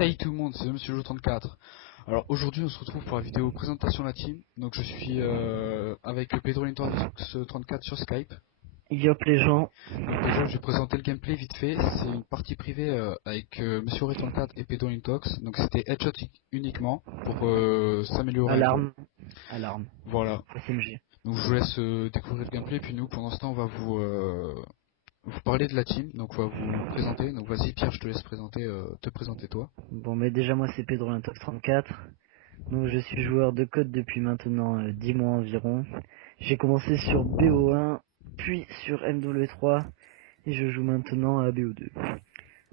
Hey tout le monde, c'est Monsieur Jo 34. Alors aujourd'hui on se retrouve pour la vidéo présentation de la team. Donc je suis avec Pedro Lintox 34 sur Skype. Yop les gens. Donc déjà je vais présenter le gameplay vite fait. C'est une partie privée avec Monsieur Ray 34 et Pedro Lintox. Donc c'était headshot uniquement pour s'améliorer un peu. Alarme. Alarme. Voilà. SMG. Donc je vous laisse découvrir le gameplay puis nous pendant ce temps on va vous parler de la team. Donc on va vous présenter. Donc vas-y Pierre, je te laisse te présenter toi. Bon mais déjà moi c'est Pedro Lintox 34. Donc je suis joueur de code depuis maintenant 10 mois environ. J'ai commencé sur BO1, puis sur MW3 et je joue maintenant à BO2.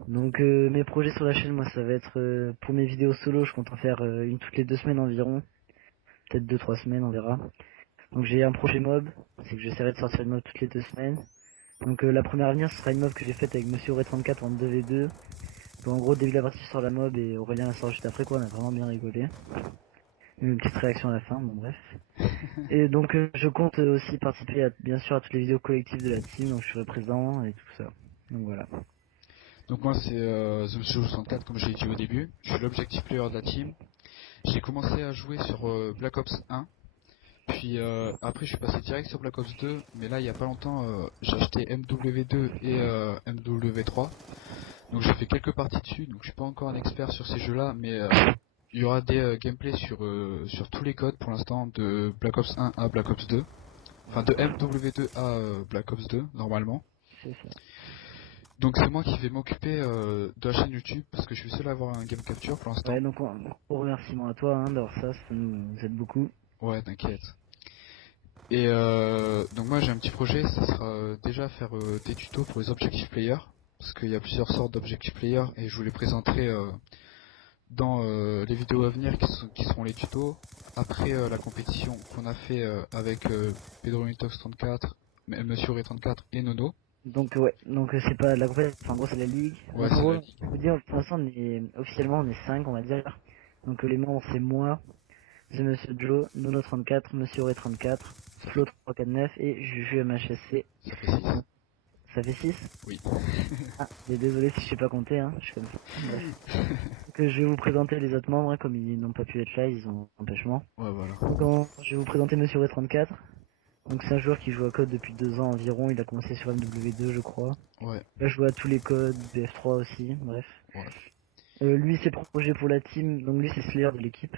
Donc mes projets sur la chaîne, moi ça va être pour mes vidéos solo, je compte en faire une toutes les 2 semaines environ. Peut-être 2-3 semaines, on verra. Donc j'ai un projet mob, c'est que j'essaierai de sortir une mob toutes les 2 semaines. Donc la première à venir ce sera une mob que j'ai faite avec Monsieur Ray 34 en 2v2. Donc en gros début de la partie sur la mob et Aurélien la sort juste après quoi, on a vraiment bien rigolé. Une petite réaction à la fin, bon bref. Et donc je compte aussi participer bien sûr à toutes les vidéos collectives de la team, donc je serai présent et tout ça. Donc voilà. Donc moi c'est The Monsieur 64 comme j'ai dit au début, je suis l'objectif player de la team. J'ai commencé à jouer sur Black Ops 1, puis après je suis passé direct sur Black Ops 2, mais là il y a pas longtemps j'ai acheté MW2 et MW3, donc j'ai fait quelques parties dessus, donc je suis pas encore un expert sur ces jeux là, mais il y aura des gameplays sur tous les codes pour l'instant de Black Ops 1 à Black Ops 2, enfin de MW2 à Black Ops 2 normalement. C'est ça. Donc c'est moi qui vais m'occuper de la chaîne YouTube parce que je suis seul à avoir un game capture pour l'instant. Ouais donc gros remerciement à toi hein, d'avoir ça, ça nous aide beaucoup. Ouais, t'inquiète. Et donc moi j'ai un petit projet, ça sera déjà faire des tutos pour les objective players, parce qu'il y a plusieurs sortes d'objective players et je vous les présenterai dans les vidéos à venir qui seront les tutos. Après la compétition qu'on a fait avec Pedro Unitox 34, Monsieur Ray 34 et Nono. Donc ouais, donc c'est pas de la compétition, enfin en gros c'est la ligue. Ouais, Donc en c'est la gros, ligue. je vous dire, pour l'instant officiellement on est 5 on va dire. Donc les membres c'est moi, c'est Monsieur Joe, Nono 34, Monsieur Ray 34, Flo 349 et Juju MHSC. Ça fait 6. Ça fait 6. Oui. Ah, mais désolé si je sais pas compter, hein, je suis comme ça. Bref. Donc je vais vous présenter les autres membres, hein, comme ils n'ont pas pu être là, ils ont un empêchement. Ouais, voilà. Donc je vais vous présenter Monsieur Ray 34. Donc c'est un joueur qui joue à code depuis 2 ans environ, il a commencé sur MW2 je crois. Ouais. Il a joué à tous les codes, BF3 aussi, bref. Ouais. Lui ses projets pour la team, donc lui c'est Slayer de l'équipe.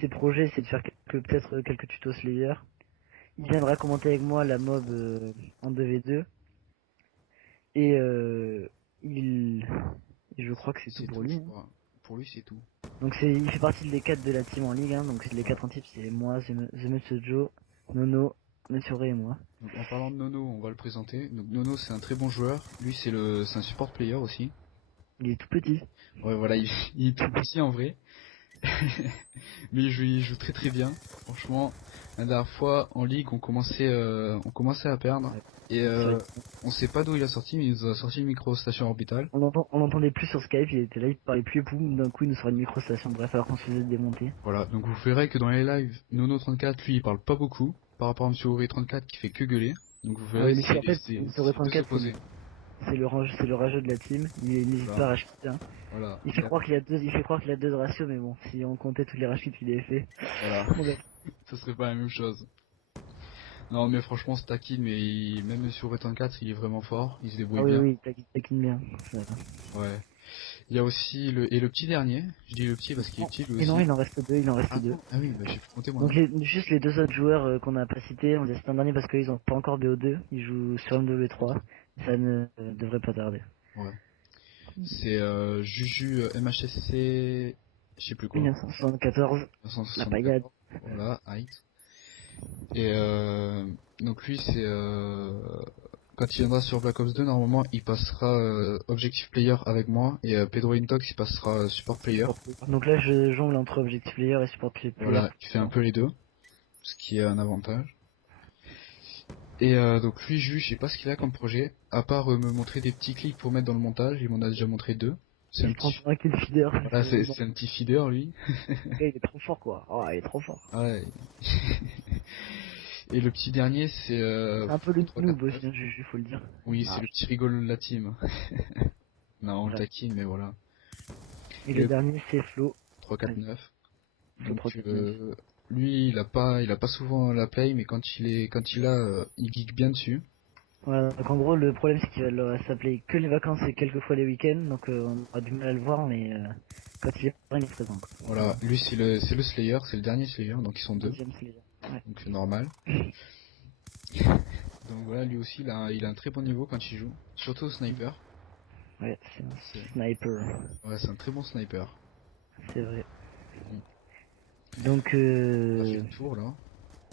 Ses projets c'est de faire peut-être quelques tutos Slayer. Il viendra commenter avec moi la mob en 2v2. Et je crois que c'est tout C'est pour tout, lui. je Hein. crois. Pour lui, c'est tout. Donc il fait partie des 4 de la team en ligue, hein. Donc les 4 en type c'est moi, The Monsieur Joe, Nono, Monsieur Ray et moi. Donc, en parlant de Nono, on va le présenter. Donc Nono, c'est un très bon joueur. Lui, c'est un support player aussi. Il est tout petit. Ouais, voilà, il est tout petit en vrai. Mais il joue très très bien. Franchement, la dernière fois en ligue, on commençait à perdre. Ouais. Et C'est vrai. on sait pas d'où il a sorti, mais il nous a sorti une micro-station orbitale. On l'entendait plus sur Skype, il était là, il parlait plus et boum, d'un coup il nous sort une micro-station, bref, alors qu'on se faisait démonter. Voilà, donc vous verrez que dans les lives, Nono34, lui, il parle pas beaucoup. Par rapport à Monsieur Ori34 qui fait que gueuler. Donc vous verrez, Mais en fait, c'est Monsieur Ray deux 34 opposés. c'est le rageux de la team, il n'hésite Voilà. pas à racheter. Hein. Voilà. Il fait croire qu'il a 2 de ratio, mais bon, si on comptait tous les rachis qu'il avait fait. Voilà. On va- Ce serait pas la même chose. Non mais franchement c'est taquine, mais même sur Return 4 il est vraiment fort, il se débrouille Ah oui, bien. oui, taquine bien. Ça va. Ouais. Il y a aussi le petit dernier, je dis le petit parce qu'il est petit lui Et aussi. non, il en reste 2, il en reste Ah, 2. ah oui, bah j'ai pu compter moi. Donc juste les 2 autres joueurs qu'on n'a pas cités, on les a cités un dernier parce qu'ils ont pas encore BO2, ils jouent sur MW3, ça ne devrait pas tarder. Ouais. C'est Juju MHSC, je sais plus quoi. 1974, la 1964. paillade. Voilà, height. Et donc lui, c'est quand il viendra sur Black Ops 2, normalement, il passera Objective Player avec moi et Pedro Intox, il passera Support Player. Donc là, je jongle entre Objective Player et Support Player. Voilà, il fait un peu les deux, ce qui est un avantage. Et donc lui, je sais pas ce qu'il a comme projet, à part me montrer des petits clics pour mettre dans le montage, il m'en a déjà montré deux. C'est un Il se prend petit, pour un kill feeder. voilà, c'est un petit feeder lui. Le gars, il est trop fort, quoi. Oh, il est trop fort. Ouais. Et le petit dernier, c'est C'est un peu le noob 349. aussi, hein, Juju, faut le dire. Oui, Ah, c'est le petit rigolo de la team. Non, on le voilà. taquine, mais voilà. Et Et le le dernier, c'est Flo. 349. Flo Donc 349. lui, il a pas souvent la play, mais quand il a, il geek bien dessus. Voilà, donc en gros, le problème, c'est qu'il va s'appeler que les vacances et quelques fois les week-ends, donc on aura du mal à le voir, mais quand il est présent, il est présent, quoi. Voilà, lui c'est le Slayer, c'est le dernier Slayer, donc ils sont deux, Deuxième Slayer. Ouais. donc c'est normal. Donc voilà, lui aussi il a un très bon niveau quand il joue, surtout au sniper. Ouais, c'est un C'est sniper. ouais, c'est un très bon sniper. C'est vrai. Mm. Donc, On a fait le tour là,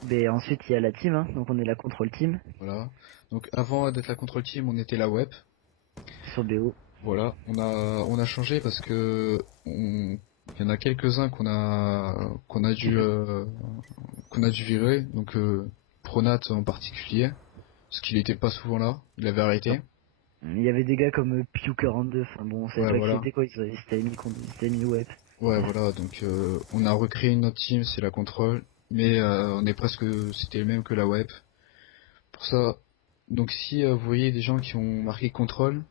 ben, ensuite, il y a la team, hein, donc on est la control team voilà. Donc avant d'être la control team, on était la web. sur BO. Voilà, on a changé parce que il y en a quelques-uns qu'on a dû virer, donc Pronat en particulier, parce qu'il était pas souvent là, il avait arrêté. Il y avait des gars comme Pew42, enfin bon, on savait Ouais, pas qui voilà. c'était quoi, ils s'étaient mis web. Ouais, voilà, donc on a recréé une autre team, c'est la contrôle, mais on est presque, c'était le même que la web. Pour ça, donc si vous voyez des gens qui ont marqué contrôle,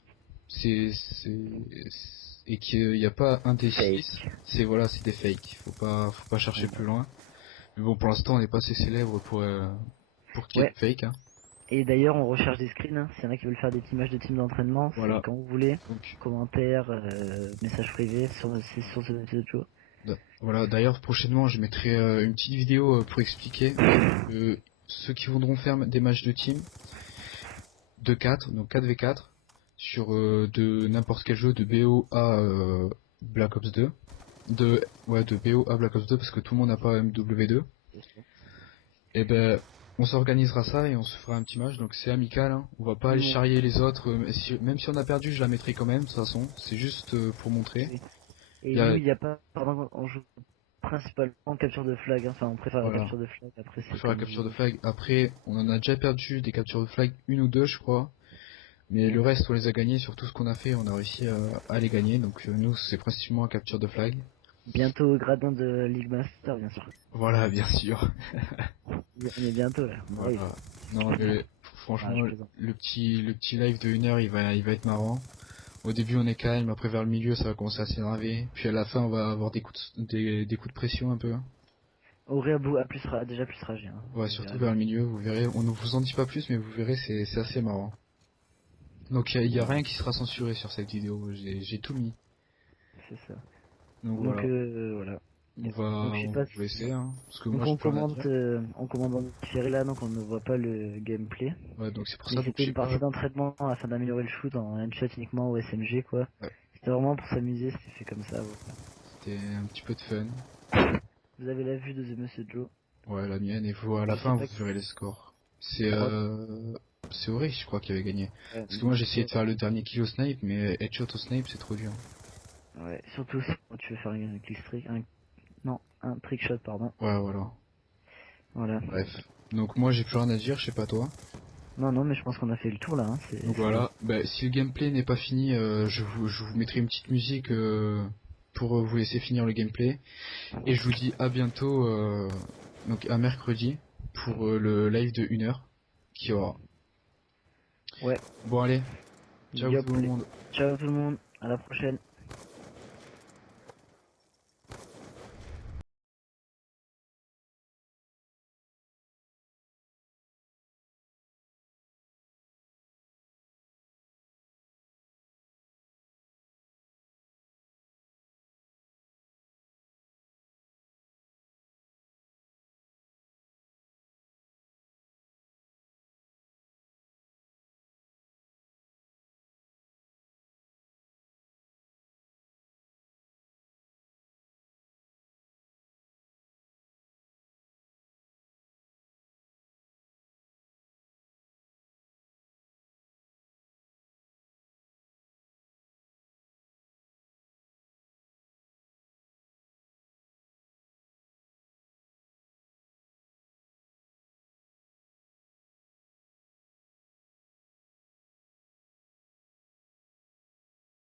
et qu'il n'y a pas un des Fake. 6, c'est voilà, c'est des fakes. Faut pas chercher plus loin. Mais bon, pour l'instant, on n'est pas assez célèbre pour qu'il y ait Ouais, des fakes, hein. et d'ailleurs, on recherche des screens, hein. S'il y en a qui veulent faire des images de team d'entraînement, c'est Voilà. quand vous voulez. Donc, Commentaires, messages privés c'est sur ce jeu. voilà. D'ailleurs, prochainement, je mettrai une petite vidéo pour expliquer ceux qui voudront faire des matchs de team de 4, donc 4v4, sur de n'importe quel jeu de BO à Black Ops 2. De BO à Black Ops 2 parce que tout le monde n'a pas MW2. Et ben, on s'organisera ça et on se fera un petit match. Donc c'est amical, hein. On va pas aller Nous, charrier les autres. Même si on a perdu, je la mettrai quand même. De toute façon, c'est juste pour montrer. et Il y nous, a, il n'y a pas, pardon, on joue principalement capture de flag, hein. Enfin, on préfère la voilà, capture de flag, après on c'est fera la comme capture de vous. flag. Après, on en a déjà perdu des captures de flag, une ou deux, je crois. Mais le reste, on les a gagnés. Sur tout ce qu'on a fait, on a réussi à les gagner. Donc nous, c'est principalement la capture de flag. Bientôt au gradin de League Master, bien sûr. Voilà, bien sûr. On est bientôt là. Oui. Voilà. Non, mais Ah, franchement, je plaisante. le petit live de 1 heure, il va être marrant. Au début, on est calme, après vers le milieu, ça va commencer à s'énerver. Puis à la fin, on va avoir des coups de pression un peu, hein. Auréa a plus déjà plus ragé, hein. Ouais, Vous surtout verrez. vers le milieu, vous verrez. On ne vous en dit pas plus, mais vous verrez, c'est assez marrant. Donc il y a rien qui sera censuré sur cette vidéo. J'ai tout mis. C'est ça. Donc Donc voilà. voilà. Donc je sais On pas va si... essayer, hein. Parce que moi, Donc j'ai plus rien à dire. on commande en différé là, donc on ne voit pas le gameplay. Ouais, donc c'est pour Mais ça, donc c'était je sais une pas. partie d'entraînement afin d'améliorer le shoot en headshot uniquement au SMG quoi. Ouais, C'était vraiment pour s'amuser, c'était fait comme ça. Voilà. c'était un petit peu de fun. Vous avez la vue de The Monsieur Joe. Ouais, la mienne, et vous, à la Je sais fin, pas vous verrez les scores. crois. C'est Auré, je crois, qui avait gagné. Ouais, Parce que moi, j'ai essayé de ouais, faire le dernier kill au snipe, mais headshot au snipe, c'est trop dur. ouais, surtout si tu veux faire un click streak, non, un trick shot pardon. Ouais, voilà. Voilà. Bref. Donc moi, j'ai plus rien à dire, je sais pas toi. Non non mais je pense qu'on a fait le tour là. Hein. Donc voilà. Bah, si le gameplay n'est pas fini, je vous mettrai une petite musique pour vous laisser finir le gameplay. Et je vous dis à bientôt, donc à mercredi, pour le live de 1 heure qui aura. Ouais. Bon allez, ciao Yop. tout le monde. Ciao tout le monde. À la prochaine.